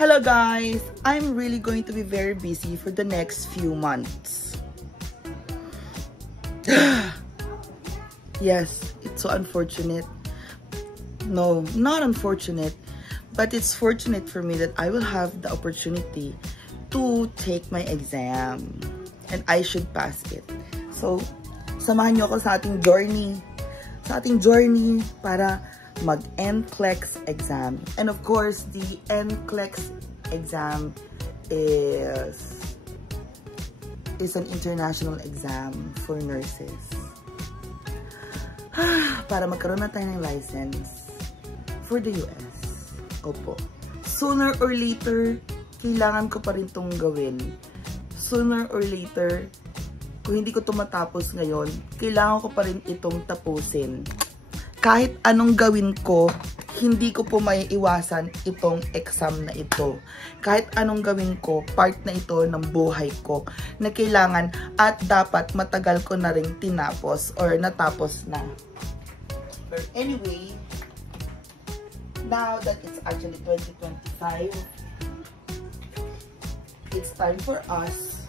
Hello guys! I'm really going to be very busy for the next few months. Yes, it's so unfortunate. No, not unfortunate, but it's fortunate for me that I will have the opportunity to take my exam and I should pass it. So, samahan niyo ako sa ating journey para mag-NCLEX exam. And of course, the NCLEX exam is an international exam for nurses. Para magkaroon na tayo ng license for the US. Opo. Sooner or later, kailangan ko pa rin itong gawin. Sooner or later, kung hindi ko ito matapos ngayon, kailangan ko pa rin itong tapusin. Kahit anong gawin ko, hindi ko po maiiwasan itong exam na ito. Kahit anong gawin ko, part na ito ng buhay ko na kailangan at dapat matagal ko na rin tinapos or natapos na. But anyway, now that it's actually 2025, it's time for us.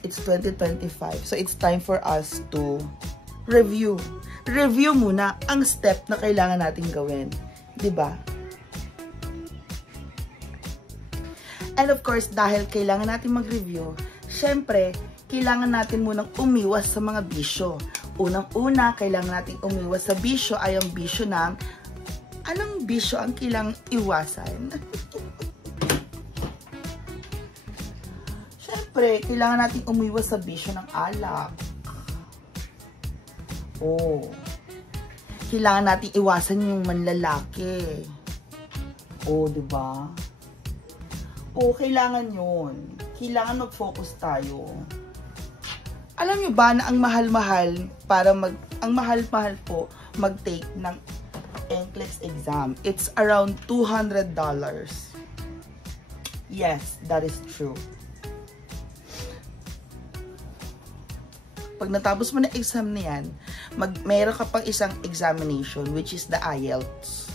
It's 2025, so it's time for us to review muna ang step na kailangan natin gawin. Diba? And of course, dahil kailangan natin mag-review, syempre, kailangan natin munang umiwas sa mga bisyo. Unang-una, kailangan natin umiwas sa bisyo ay ang bisyo ng anong bisyo ang kailangang iwasan? Syempre, kailangan natin umiwas sa bisyo ng alak. Oh. Kailangan natin iwasan yung manlalaki. Oh, diba? Oh, kailangan yun. Kailangan mag-focus tayo. Alam nyo ba na ang mahal-mahal ang mahal-mahal po mag-take ng NCLEX exam? It's around $200. Yes, that is true. Pag natapos mo na exam na yan, meron ka pang isang examination, which is the IELTS.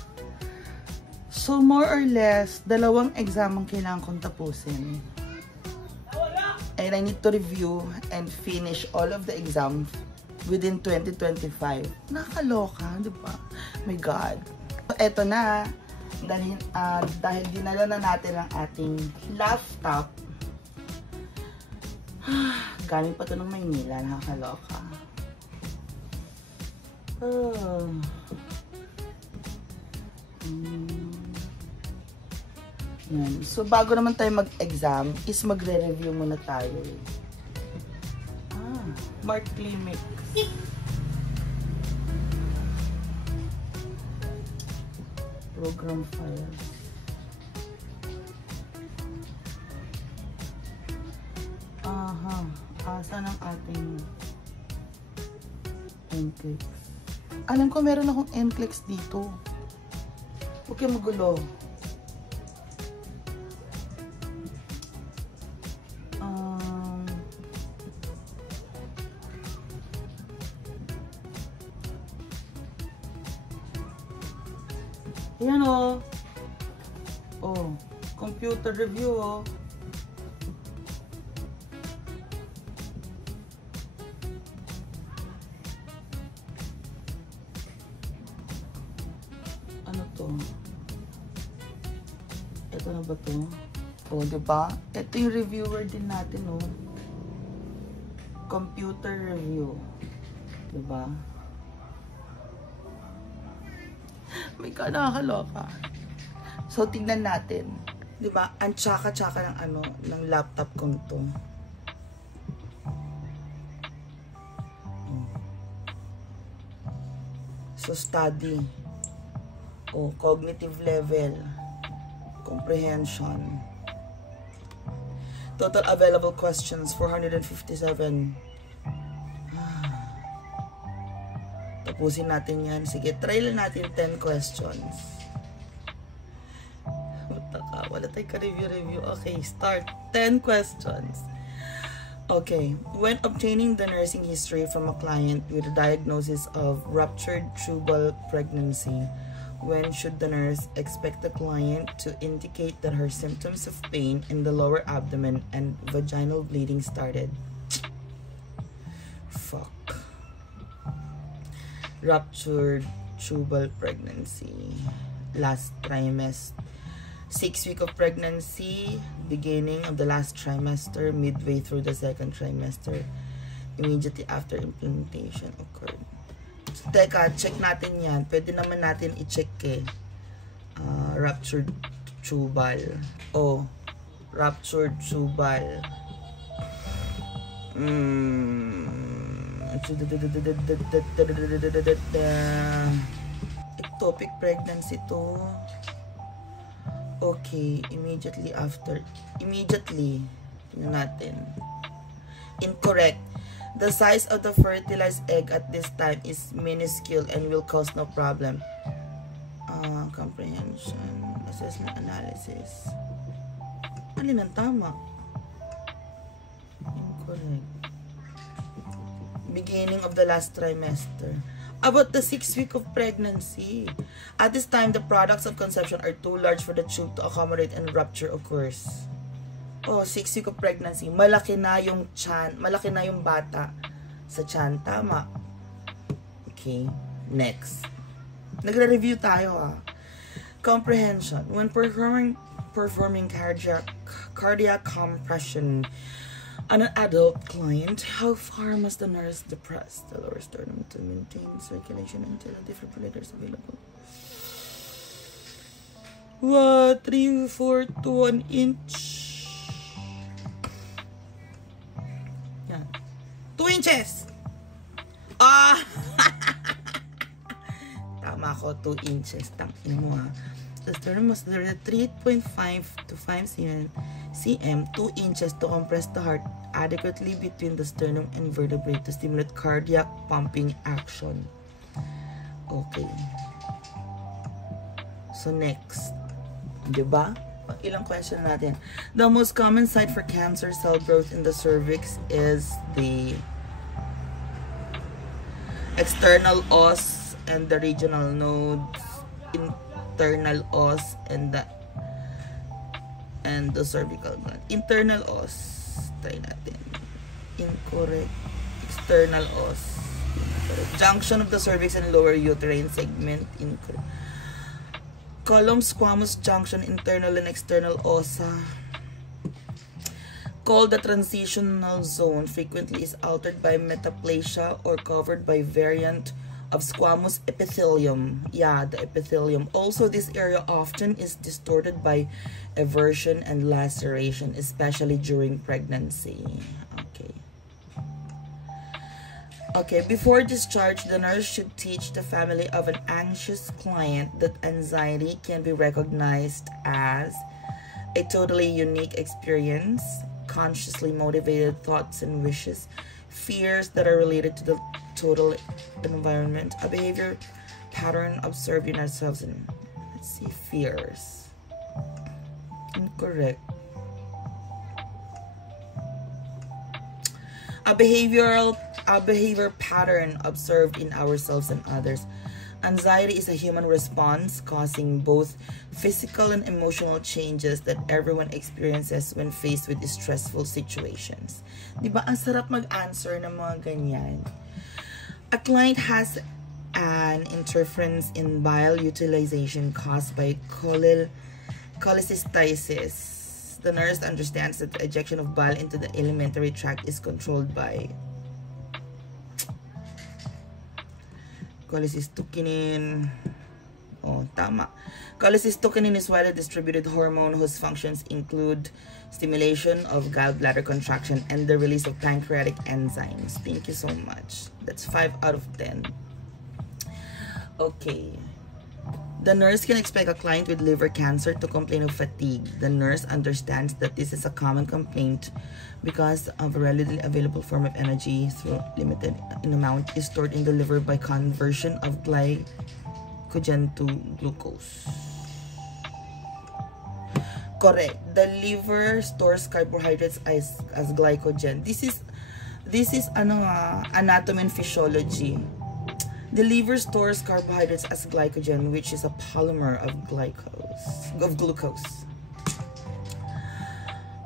So, more or less, 2 exam ang kailangan kong tapusin. And I need to review and finish all of the exams within 2025. Nakakaloka, di ba? My God. So, eto na. Dahil dinala na natin ang ating laptop, galing pa ito ng Maynila, nakakaloka. Yan. So, bago naman tayo mag-exam, is magre-review muna tayo. Mark Climic. Program files. Saan ang ating NCLEX? Alam ko meron akong NCLEX dito. Huwag kayong magulo. Ayan o. Oh, computer review o. Ito na ba ito? O, diba? Ito yung reviewer din natin, o. Computer review. Diba? May ka, nakakaloka. So, tingnan natin. Diba? Ang tsaka-tsaka ng laptop kong to. So, study. O, cognitive level. Comprehension. Total available questions, 457. Tapusin natin yan. Sige, try lang natin 10 questions. Wala tayong ka-review. Okay, start. 10 questions. Okay. When obtaining the nursing history from a client with a diagnosis of ruptured tubal pregnancy, When should the nurse expect the client to indicate that her symptoms of pain in the lower abdomen and vaginal bleeding started? Fuck. Ruptured tubal pregnancy. Last trimester. 6 weeks of pregnancy. Beginning of the last trimester. Midway through the second trimester. Immediately after implantation occurred. So, teka, check natin yan. Pwede naman natin i-check eh. Ruptured tubal. Oh, ruptured tubal. Ectopic pregnancy to. Okay, immediately after. Immediately. Tingnan natin. Incorrect. The size of the fertilized egg at this time is minuscule and will cause no problem. Comprehension, assessment, analysis. Alin ang tama? Incorrect. Beginning of the last trimester. About the 6th week of pregnancy. At this time, the products of conception are too large for the tube to accommodate and rupture occurs. Oh, 6 week of pregnancy. Malaki na yung tiyan. Malaki na yung bata sa tiyan. Tama. Okay. Next. Nagre-review tayo Comprehension. When performing cardiac compression on an adult client, how far must the nurse depress the lower sternum to maintain circulation until the defibrillators available? What? 3, 4 to 1 inch. 2 inches! Tama ako, 2 inches. Tangin mo The sternum must be 3.5 to 5 cm, 2 inches to compress the heart adequately between the sternum and vertebrae to stimulate cardiac pumping action. Okay. So next. Diba? Ilang question natin. The most common site for cancer cell growth in the cervix is the external os and the regional nodes, internal os and the cervical gland. Internal os. Try natin. Incorrect. External os. Incorrect. Junction of the cervix and lower uterine segment. Incorrect. Column squamous junction, internal and external ossa. Called the transitional zone, frequently is altered by metaplasia or covered by variant of squamous epithelium. Yeah, the epithelium. Also, this area often is distorted by eversion and laceration, especially during pregnancy. Okay, before discharge, the nurse should teach the family of an anxious client that anxiety can be recognized as a totally unique experience, consciously motivated thoughts and wishes, fears that are related to the total environment, a behavior pattern observed in ourselves, and let's see, fears. Incorrect. A behavior pattern observed in ourselves and others. Anxiety is a human response causing both physical and emotional changes that everyone experiences when faced with stressful situations. Diba, ang sarap mag-answer ng mga ganyan. A client has an interference in bile utilization caused by cholecystitis. The nurse understands that the ejection of bile into the alimentary tract is controlled by cholecystokinin. Oh, tama. Cholecystokinin is widely distributed hormone whose functions include stimulation of gallbladder contraction and the release of pancreatic enzymes. Thank you so much. That's 5 out of 10. Okay. The nurse can expect a client with liver cancer to complain of fatigue. The nurse understands that this is a common complaint because of a readily available form of energy through limited in amount is stored in the liver by conversion of glycogen to glucose. Correct. The liver stores carbohydrates as glycogen. This is anatomy and physiology. The liver stores carbohydrates as glycogen, which is a polymer of glucose.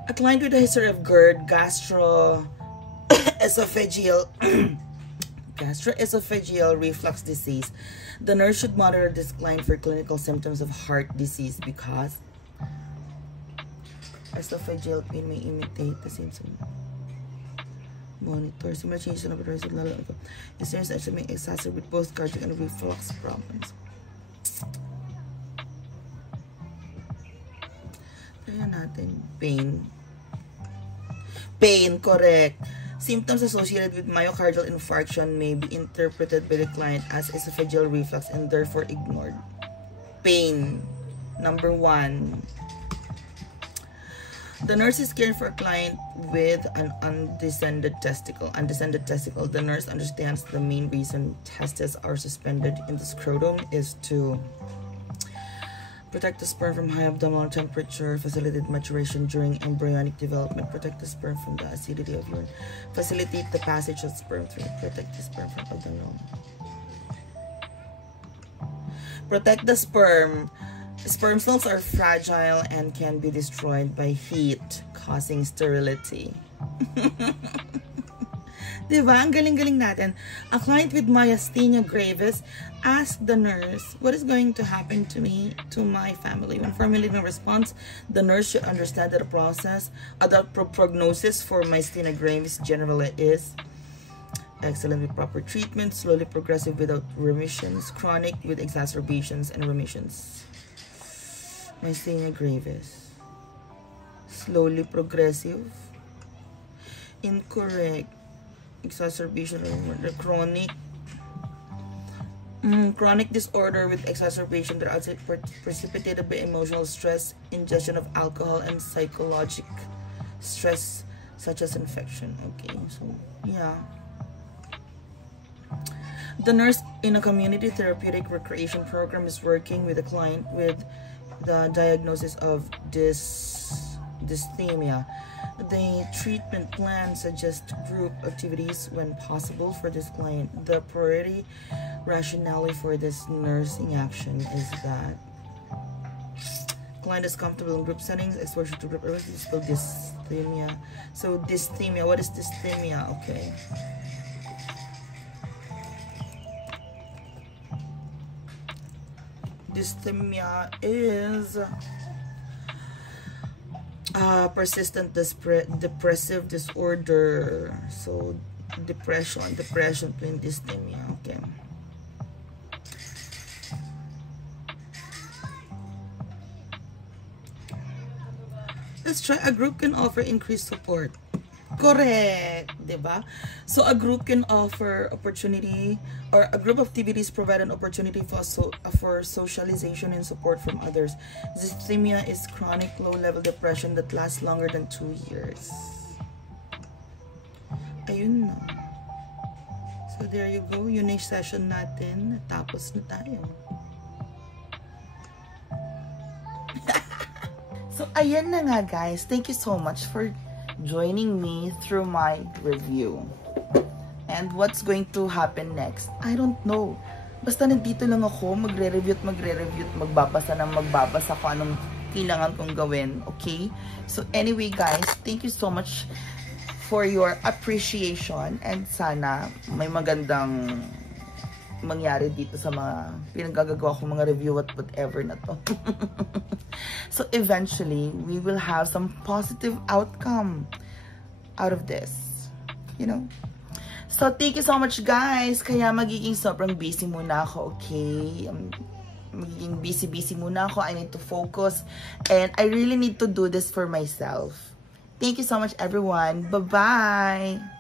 A client with a history of GERD, gastroesophageal reflux disease. The nurse should monitor this client for clinical symptoms of heart disease because esophageal pain may imitate the symptoms. Monitor similar changes in the This actually may exacerbate both cardiac and reflux problems. Ayan natin. Pain, correct. Symptoms associated with myocardial infarction may be interpreted by the client as esophageal reflux and therefore ignored. Pain, number 1. The nurse is caring for a client with an undescended testicle. The nurse understands the main reason testes are suspended in the scrotum is to protect the sperm from high abdominal temperature, facilitate maturation during embryonic development, protect the sperm from the acidity of urine, facilitate the passage of sperm through, protect the sperm from abdominal. Protect the sperm. Sperm cells are fragile and can be destroyed by heat, causing sterility. Diba? Ang galing-galing natin. A client with myasthenia gravis asked the nurse, what is going to happen to me, to my family? When formulating a response, the nurse should understand that the prognosis for myasthenia gravis generally is excellent with proper treatment, slowly progressive without remissions, chronic with exacerbations and remissions. Myasthenia gravis. Slowly progressive. Incorrect. Exacerbation or chronic. Chronic disorder with exacerbation that are precipitated by emotional stress, ingestion of alcohol, and psychological stress such as infection. Okay, so yeah. The nurse in a community therapeutic recreation program is working with a client with the diagnosis of dysthymia. The treatment plan suggests group activities when possible for this client. The priority rationale for this nursing action is that client is comfortable in group settings, exposure to group is called dysthymia. So dysthymia, what is dysthymia? Okay. Dysthymia is persistent depressive disorder. So depression plain dysthymia. Okay. Let's try. A group can offer increased support. Correct, diba? So a group can offer opportunity, or a group of activities provide an opportunity for socialization and support from others. Dysthymia is chronic low-level depression that lasts longer than 2 years. Ayun na. So there you go. Yun yung session natin. Tapos na tayo. So ayan na nga guys. Thank you so much for joining me through my review. And what's going to happen next? I don't know. Basta nandito lang ako, magre-review at magbabasa kung anong kailangan kong gawin. Okay? So anyway guys, thank you so much for your appreciation, and sana may magandang mangyari dito sa mga pinagagagawa kong mga review at whatever na to. So eventually, we will have some positive outcome out of this. You know? So thank you so much guys. Kaya magiging sobrang busy muna ako, okay? Magiging busy muna ako. I need to focus. And I really need to do this for myself. Thank you so much everyone. Bye-bye!